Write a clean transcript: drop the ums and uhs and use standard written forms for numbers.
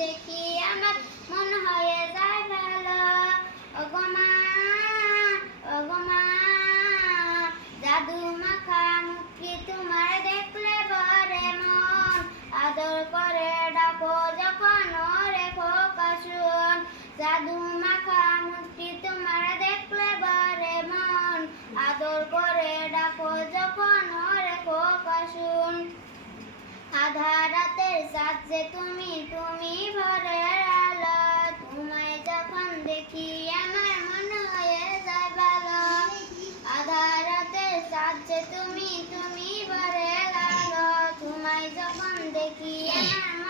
দেখি আমার মন হয়ে যায় ভালো। ওগো মা, ওগো মা, জাদু মাখা মুখটি তোমার দেখলে ভরে মন। আদর করে ডাকো যখন ওরে খোকা শোন। জাদু মাখা মুখটি তোমার দেখলে ভরে মন। আদর করে ডাকো যখন ওরে খোকা শোন। আধা রাতের চাঁদ যে তুমি, তুমি ভোরের আলো। তোমায় যখন দেখি আমার মন হয়ে যায় ভালো। আধা রাতের চাঁদ যে তুমি, তুমি ভোরের আলো। তোমায় যখন দেখি আমার